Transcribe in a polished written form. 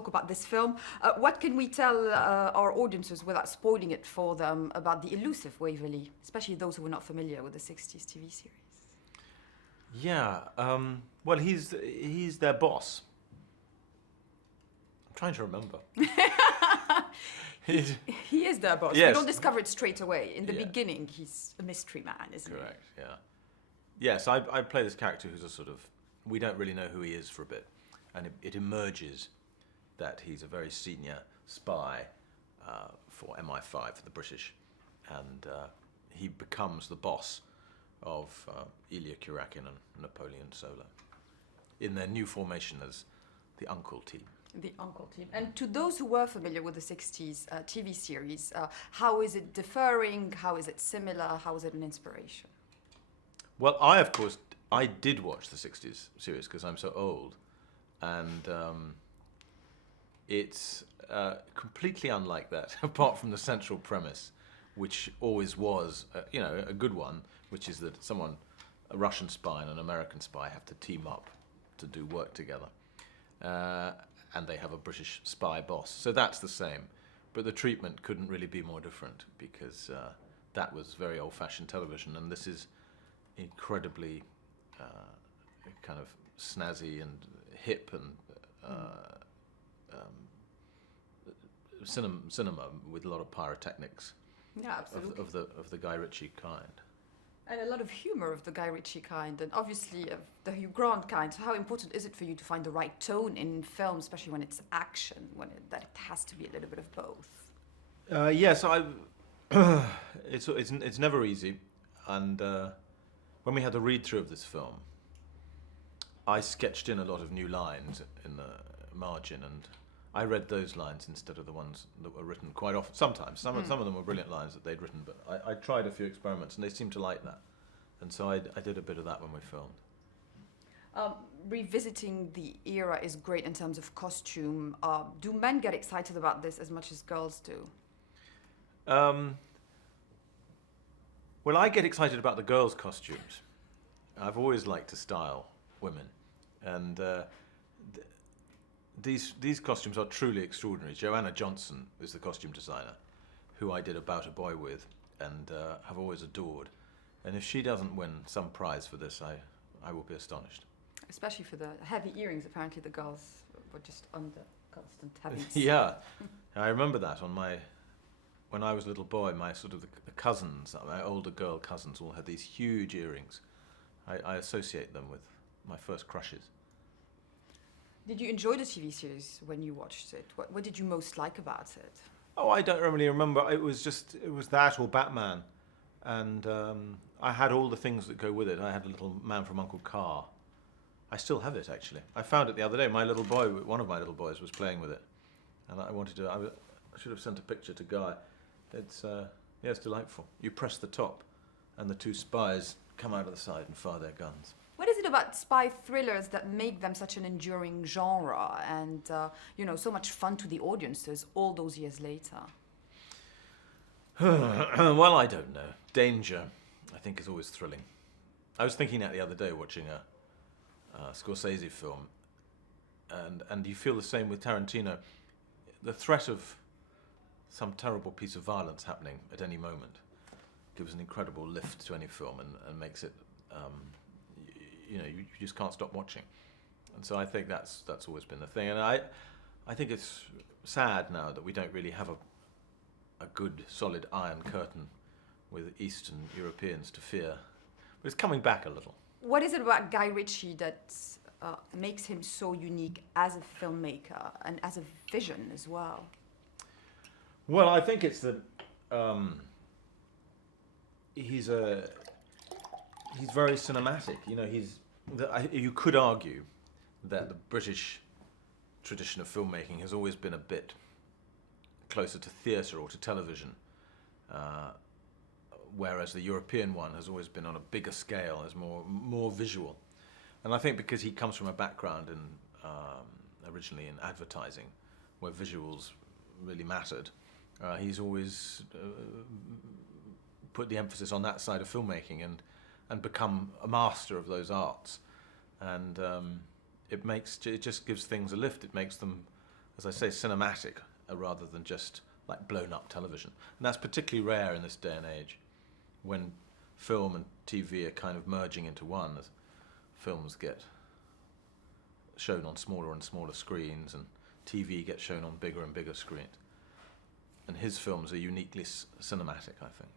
talk about this film. What can we tell our audiences without spoiling it for them about the elusive Waverley, especially those who are not familiar with the 60s TV series? Yeah, well, he's their boss. I'm trying to remember. He is their boss. Yes. We don't discover it straight away. In the Yeah. beginning, he's a mystery man, isn't Correct, yeah. Yes, I play this character who's a sort of, we don't really know who he is for a bit. And it emerges that he's a very senior spy for MI5, for the British. And he becomes the boss of Ilya Kuryakin and Napoleon Sola in their new formation as the U.N.C.L.E. team. The U.N.C.L.E. team. And to those who were familiar with the 60s TV series, how is it differing? How is it similar? How is it an inspiration? Well, I did watch the 60s series because I'm so old. And it's completely unlike that, apart from the central premise, which always was, a good one, which is that a Russian spy and an American spy have to team up to do work together. And they have a British spy boss. So that's the same. But the treatment couldn't really be more different because that was very old-fashioned television, and this is incredibly kind of snazzy and hip and cinema with a lot of pyrotechnics. Yeah, absolutely. Of the Guy Ritchie kind. And a lot of humor of the Guy Ritchie kind, and obviously of the Hugh Grant kind. So how important is it for you to find the right tone in film, especially when it's action, that it has to be a little bit of both? Yes, it's never easy, and when we had the read-through of this film, I sketched in a lot of new lines in the margin, and I read those lines instead of the ones that were written quite often. Sometimes. Some of them were brilliant lines that they'd written, but I tried a few experiments, and they seemed to like that. And so I did a bit of that when we filmed. Revisiting the era is great in terms of costume. Do men get excited about this as much as girls do? Well, I get excited about the girls' costumes. I've always liked to style women. And these costumes are truly extraordinary. Joanna Johnson is the costume designer, who I did About a Boy with, and have always adored. And if she doesn't win some prize for this, I will be astonished. Especially for the heavy earrings. Apparently the girls were just under constant heavy. Yeah, I remember that when I was a little boy, my sort of the cousins, my older girl cousins, all had these huge earrings. I associate them with my first crushes. Did you enjoy the TV series when you watched it? What did you most like about it? Oh, I don't really remember. It was that or Batman. And I had all the things that go with it. I had a little man from Uncle Carr. I still have it, actually. I found it the other day. My little boy, one of my little boys, was playing with it. And I should have sent a picture to Guy. It's delightful. You press the top, and the two spies come out of the side and fire their guns. What is it about spy thrillers that make them such an enduring genre and, so much fun to the audiences all those years later? Well, I don't know. Danger, I think, is always thrilling. I was thinking that the other day watching a Scorsese film, and you feel the same with Tarantino. The threat of some terrible piece of violence happening at any moment gives an incredible lift to any film and makes it, you just can't stop watching. And so I think that's always been the thing. And I think it's sad now that we don't really have a good, solid Iron Curtain with Eastern Europeans to fear. But it's coming back a little. What is it about Guy Ritchie that makes him so unique as a filmmaker and as a vision as well? Well, I think it's that he's very cinematic. You could argue that the British tradition of filmmaking has always been a bit closer to theatre or to television, whereas the European one has always been on a bigger scale, is more visual. And I think because he comes from a background originally in advertising, where visuals really mattered, he's always put the emphasis on that side of filmmaking and become a master of those arts. And it just gives things a lift. It makes them as I say, cinematic rather than just like blown up television. And that's particularly rare in this day and age, when film and TV are kind of merging into one, as films get shown on smaller and smaller screens and TV gets shown on bigger and bigger screens. And his films are uniquely cinematic, I think.